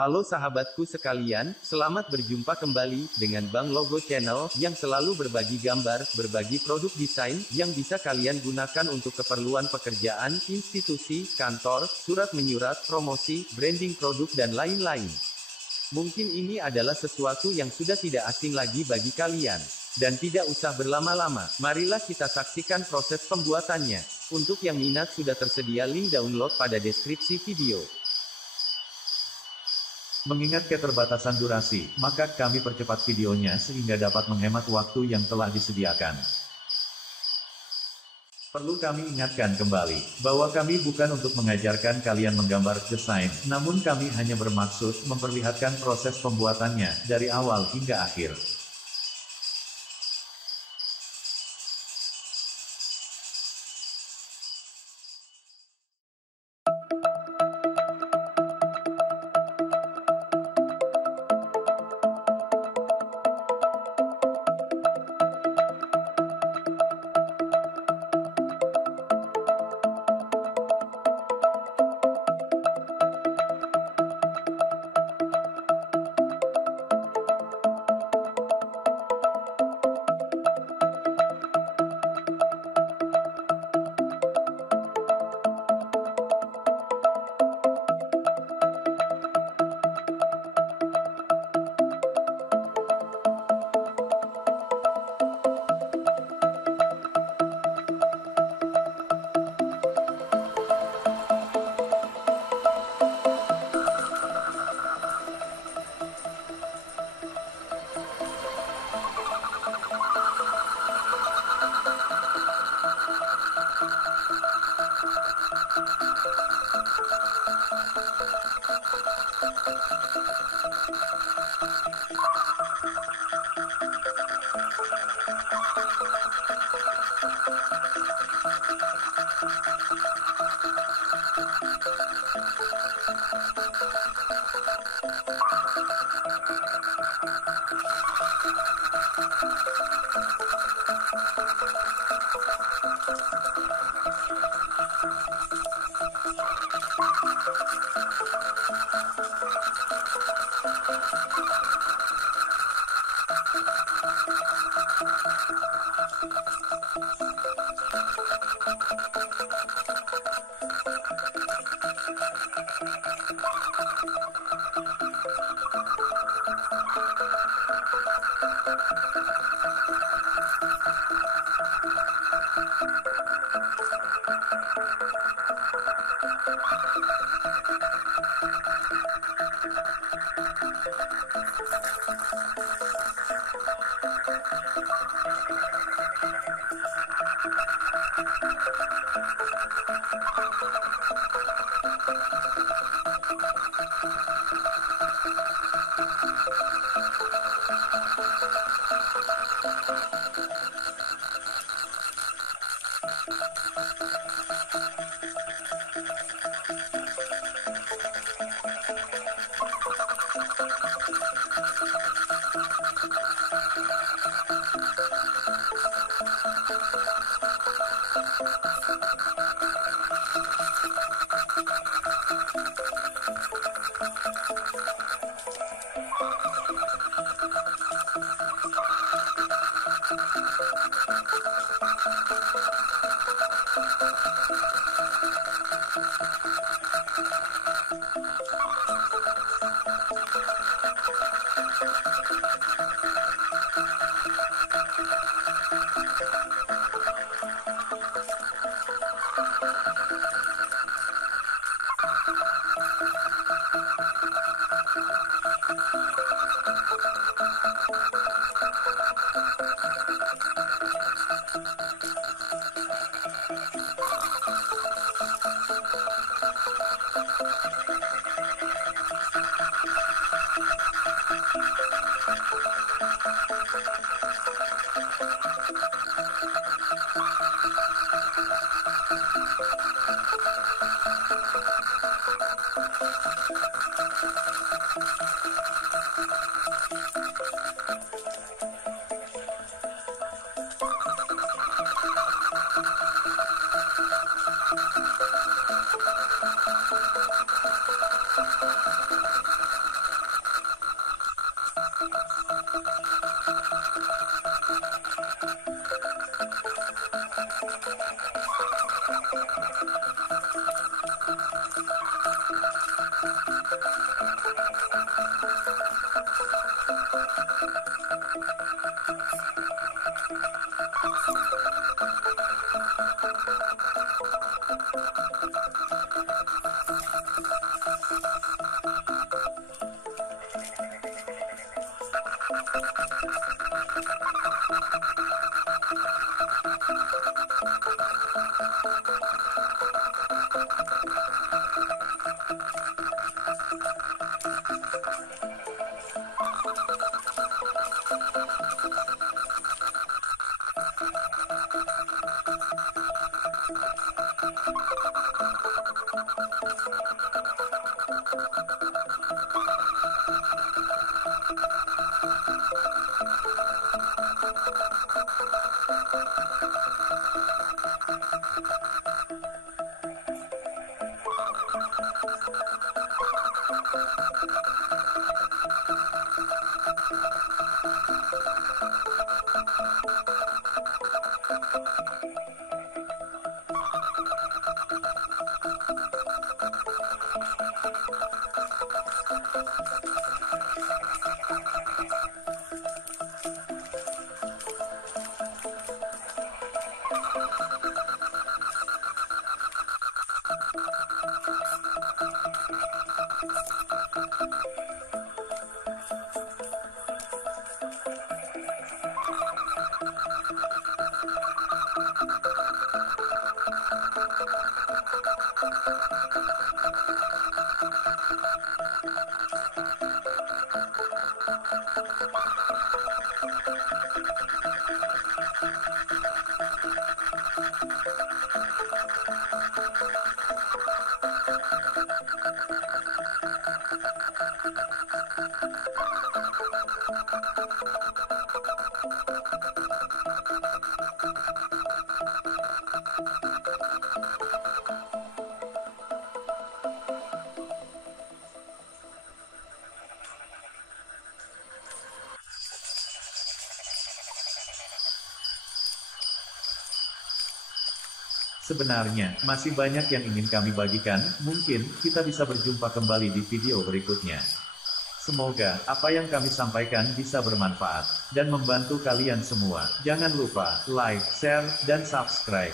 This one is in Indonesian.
Halo sahabatku sekalian, selamat berjumpa kembali dengan Banklogo Channel yang selalu berbagi gambar, berbagi produk desain yang bisa kalian gunakan untuk keperluan pekerjaan, institusi, kantor, surat menyurat, promosi, branding produk dan lain-lain. Mungkin ini adalah sesuatu yang sudah tidak asing lagi bagi kalian. Dan tidak usah berlama-lama, marilah kita saksikan proses pembuatannya. Untuk yang minat sudah tersedia link download pada deskripsi video. Mengingat keterbatasan durasi, maka kami percepat videonya sehingga dapat menghemat waktu yang telah disediakan. Perlu kami ingatkan kembali, bahwa kami bukan untuk mengajarkan kalian menggambar desain, namun kami hanya bermaksud memperlihatkan proses pembuatannya, dari awal hingga akhir. Sebenarnya, masih banyak yang ingin kami bagikan, mungkin, kita bisa berjumpa kembali di video berikutnya. Semoga, apa yang kami sampaikan bisa bermanfaat, dan membantu kalian semua. Jangan lupa, like, share, dan subscribe.